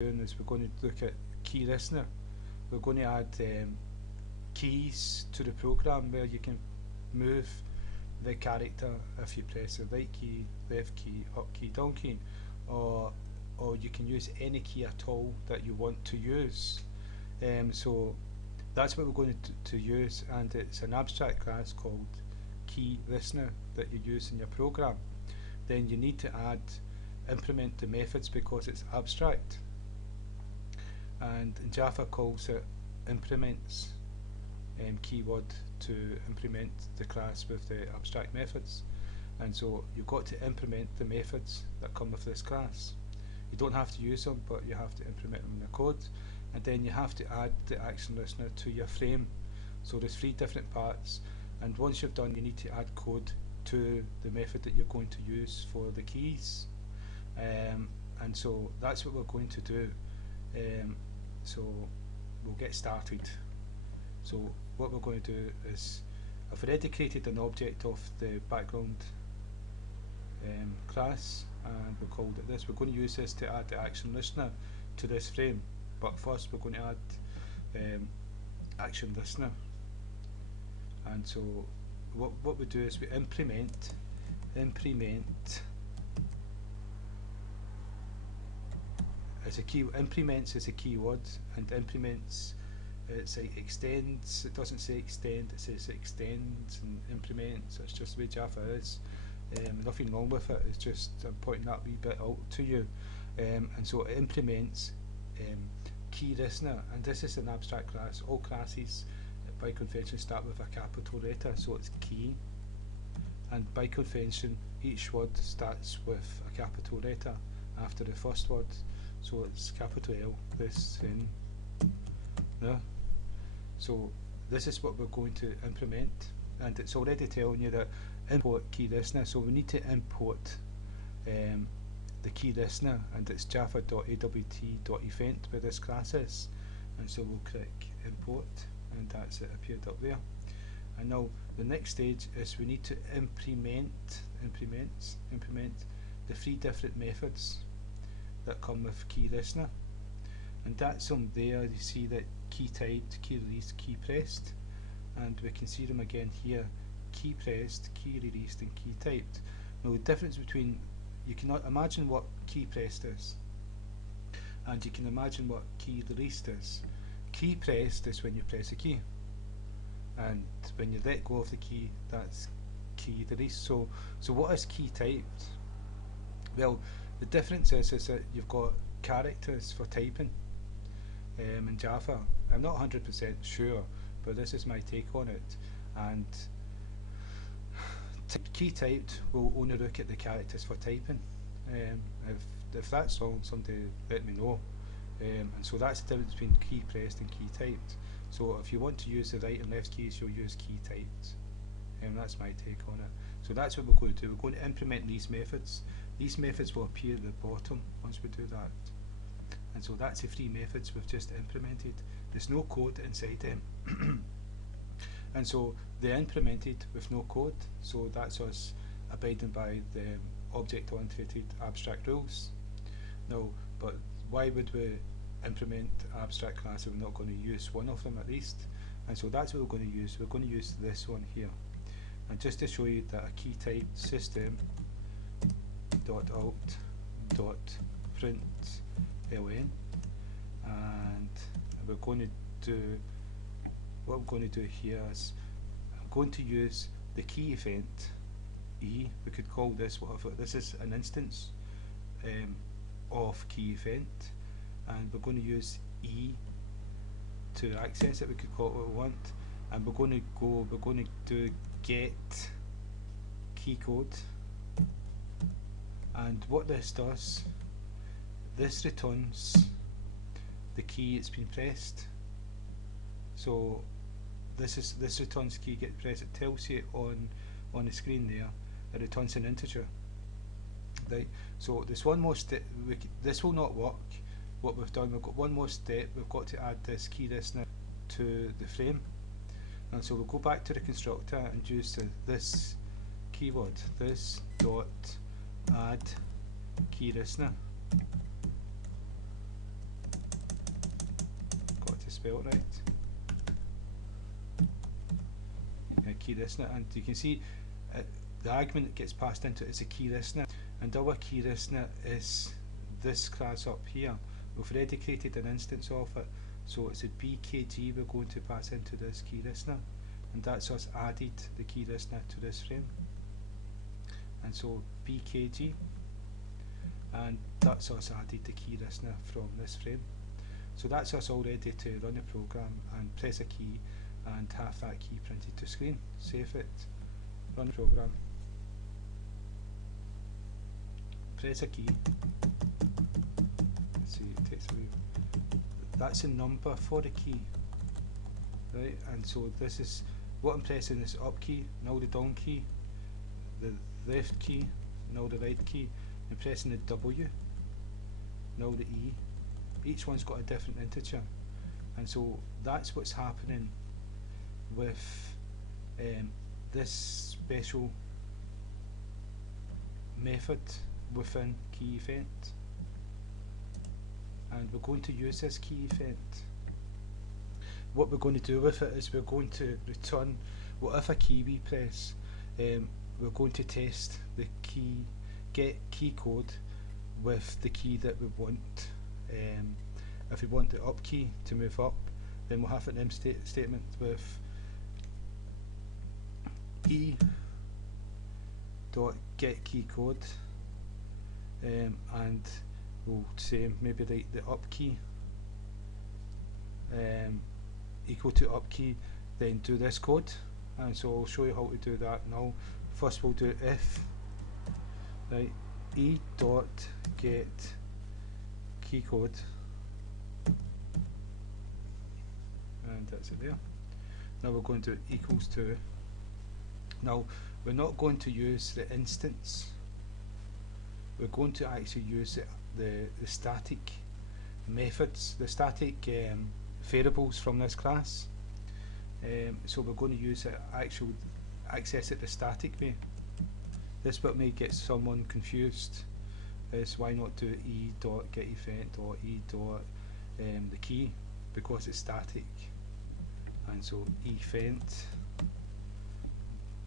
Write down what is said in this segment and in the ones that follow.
doing is we're going to look at KeyListener. We're going to add keys to the program where you can move the character if you press the right key, left key, up key, down key, or you can use any key at all that you want to use. So that's what we're going to use, and it's an abstract class called KeyListener that you use in your program. Then you need to implement the methods because it's abstract, and in Java calls it implements keyword to implement the class with the abstract methods. And so you've got to implement the methods that come with this class. You don't have to use them, but you have to implement them in the code. And then you have to add the action listener to your frame. So there's 3 different parts, and once you've done, you need to add code to the method that you're going to use for the keys. And so that's what we're going to do. So we'll get started. So what we're going to do is, I've already created an object of the background class, and we called it this. We're going to use this to add the action listener to this frame, but first we're going to add action listener. And so what we do is we implement as a key. Implements is a keyword, and implements, it's like extends. It doesn't say extend, it says extends and implements. It's just the way Java is. Nothing wrong with it, it's just I'm pointing that wee bit out to you. And so it implements KeyListener, and this is an abstract class. All classes by convention start with a capital letter, so it's key, and by convention each word starts with a capital letter after the first word, so it's capital L, this, in, there. So this is what we're going to implement, and it's already telling you that import KeyListener, so we need to import the KeyListener, and it's java.awt.event where this class is, and so we'll click import, and that's it, appeared up there. And now the next stage is we need to implement the 3 different methods that come with KeyListener, and that's on there. You see that key typed, key released, key pressed, and we can see them again here: key pressed, key released, and key typed. Now the difference between, you can imagine what key pressed is, and you can imagine what key released is. Key pressed is when you press a key, and when you let go of the key, that's key released. So what is key typed? Well, the difference is that you've got characters for typing in Java. I'm not 100% sure, but this is my take on it. And key typed will only look at the characters for typing. If that's wrong, somebody let me know. And so that's the difference between key pressed and key typed. So if you want to use the right and left keys, you'll use key typed. That's my take on it. So that's what we're going to do. We're going to implement these methods. These methods will appear at the bottom once we do that. And so that's the 3 methods we've just implemented. There's no code inside them. And so they're implemented with no code, so that's us abiding by the object-oriented abstract rules. Now, but why would we implement abstract class if we're not going to use one of them at least? And so that's what we're going to use. We're going to use this one here. And just to show you that a key type system .out .println, and we're going to do, what I'm going to do here is I'm going to use the key event E. We could call this whatever. This is an instance of key event, and we're going to use E to access it. We could call it what we want, and we're going to do get key code. And what this does, this returns the key it's been pressed. So this returns key get pressed. It tells you on the screen there. It returns an integer. Right. So there's one more step. This will not work. What we've done, we've got one more step. We've got to add this key listener to the frame. And so we'll go back to the constructor and use this keyword, this dot add KeyListener. spelled right. KeyListener, and you can see the argument that gets passed into it is a KeyListener, and our KeyListener is this class up here. We've already created an instance of it, so it's a BKG we're going to pass into this KeyListener, and that's us added the KeyListener to this frame. And so BKG, and that's us added the KeyListener from this frame. So that's us all ready to run a program and press a key and have that key printed to screen. Save it, run the program, press a key. Let's see, it takes a wee. That's a number for the key, right? And so this is what I'm pressing is up key, now the down key, the left key, now the right key. I'm pressing the W, now the E. Each one's got a different integer, and so that's what's happening with this special method within key event, and we're going to use this key event. What we're going to do with it is we're going to return whatever key we press. We're going to test the key, get key code with the key that we want. If we want the up key to move up, then we'll have an if statement with e dot get key code, and we'll say maybe write the up key equal to up key, then do this code. And so I'll show you how to do that now. First we'll do if, right, e dot get key code, and that's it there. Now we're going to equals to. Now we're not going to use the instance, we're going to actually use the static methods, the static variables from this class. So we're going to use it access it the static way. This bit may get someone confused, is why not do e dot get event or e dot the key, because it's static. And so event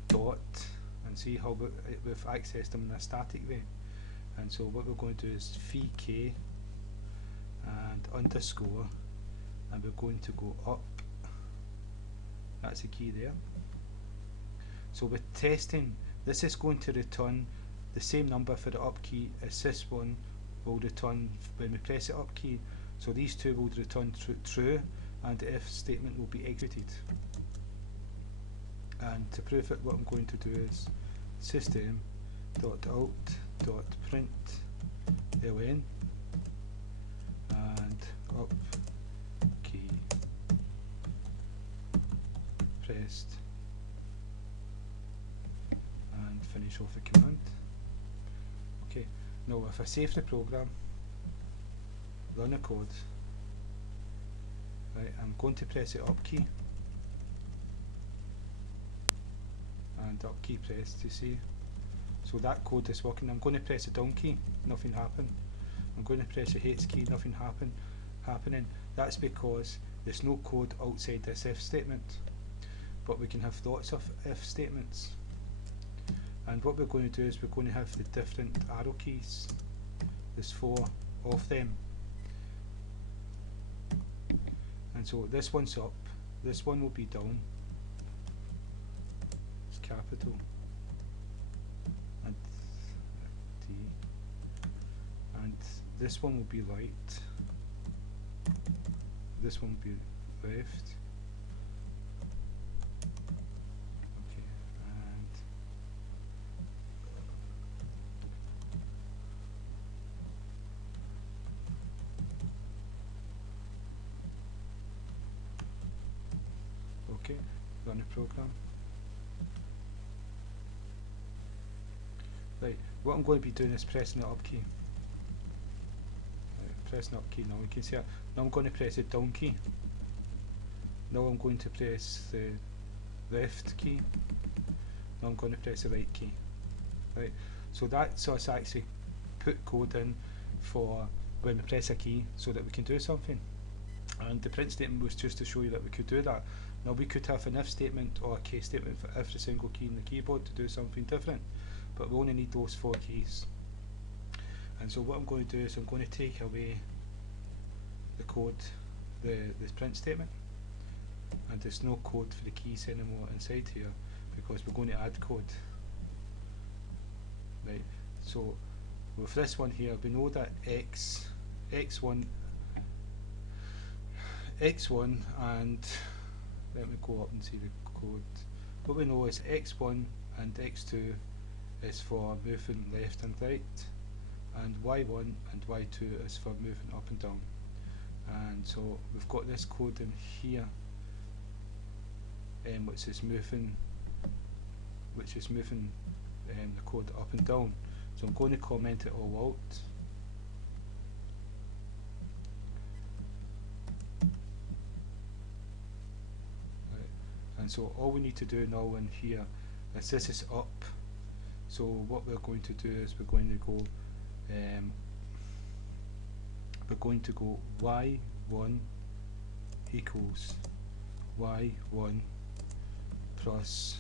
dot, and see how we've accessed them in a static way. And so what we're going to do is vk and underscore, and we're going to go up. That's the key there. So with testing, this is going to return the same number for the up key as this one will return when we press the up key. So these two will return true, and the if statement will be executed. And to prove it, what I'm going to do is system.out.println and up key pressed, and finish off the command. Okay, now if I save the program, run the code, right, I'm going to press the up key and up key pressed, you see. So that code is working. I'm going to press the down key, nothing happened. I'm going to press the H key, nothing happening. That's because there's no code outside this if statement, but we can have lots of if statements. And what we're going to do is we're going to have the different arrow keys. There's 4 of them, and so this one's up, this one will be down, it's capital, and D, and this one will be right, this one will be left. Okay, and okay, run a program. Right, what I'm going to be doing is pressing the up key. Right, pressing up key now, you can see it. Now I'm going to press the down key. Now I'm going to press the left key. Now I'm going to press the right key. Right, so that's us actually put code in for when we press a key so that we can do something. and the print statement was just to show you that we could do that. Now we could have an if statement or a case statement for every single key in the keyboard to do something different, but we only need those 4 keys. And so what I'm going to do is I'm going to take away the code, this print statement, and there's no code for the keys anymore inside here because we're going to add code. Right, so with this one here, we know that x1 and let me go up and see the code. What we know is x1 and x2 is for moving left and right, and y1 and y2 is for moving up and down. And so we've got this code in here, which is moving the code up and down. So I'm going to comment it all out. Right. And so all we need to do now in here is this is up. So what we're going to do is we're going to go y1 equals y1 plus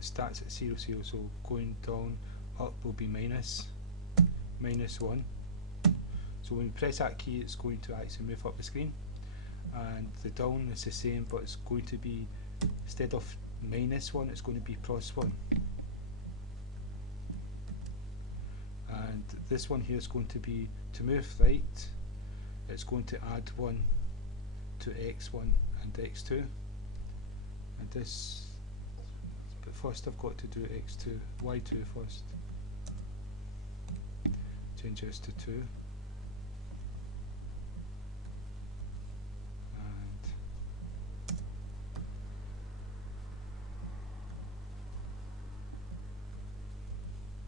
starts at 0, 0, so going down, up will be minus 1. So when we press that key, it's going to actually move up the screen, and the down is the same, but it's going to be, instead of -1, it's going to be +1. And this one here is going to be, to move right, it's going to add 1 to x1 and x2, and this, but first I've got to do y2 first. Change this to 2,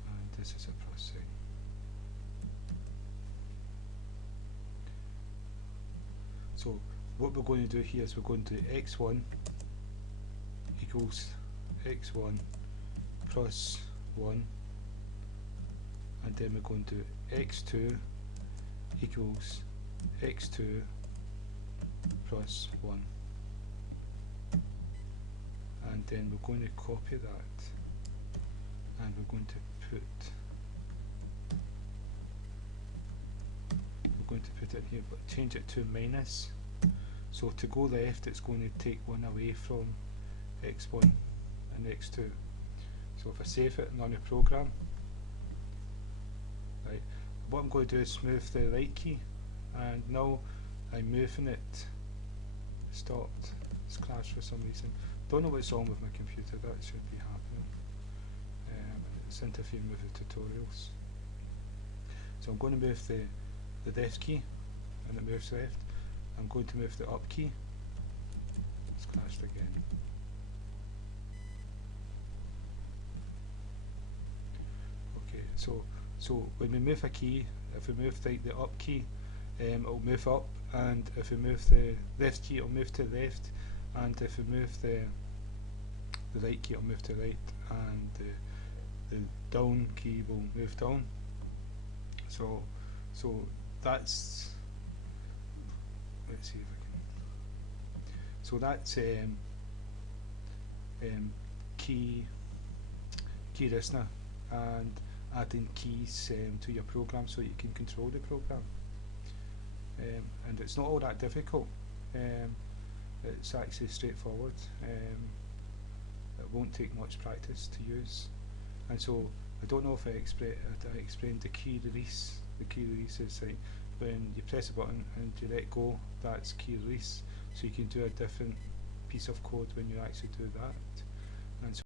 and this is a plus sign. So what we're going to do here is we're going to do x1 equals x1 plus 1, and then we're going to do x2 equals x2 plus 1, and then we're going to copy that and we're going to put it here, but change it to minus. So to go left, it's going to take 1 away from x1 and x2. So if I save it and run a program, right, what I'm going to do is move the right key, and now I'm moving it. Stopped. It's crashed for some reason. Don't know what's wrong with my computer. That should be happening. It's interfering with the tutorials. So I'm going to move the left key, and it moves left. I'm going to move the up key. It's crashed again. Okay, so when we move a key, if we move the up key, it'll move up, and if we move the left key, it'll move to the left, and if we move the right key, it'll move to the right, and the down key will move down. So that's, let's see if I can. So that's KeyListener, and adding keys to your program so you can control the program. And it's not all that difficult. It's actually straightforward. It won't take much practice to use. And so I don't know if I explained the key release. The key release is like when you press a button and you let go, that's key release. So you can do a different piece of code when you actually do that. And so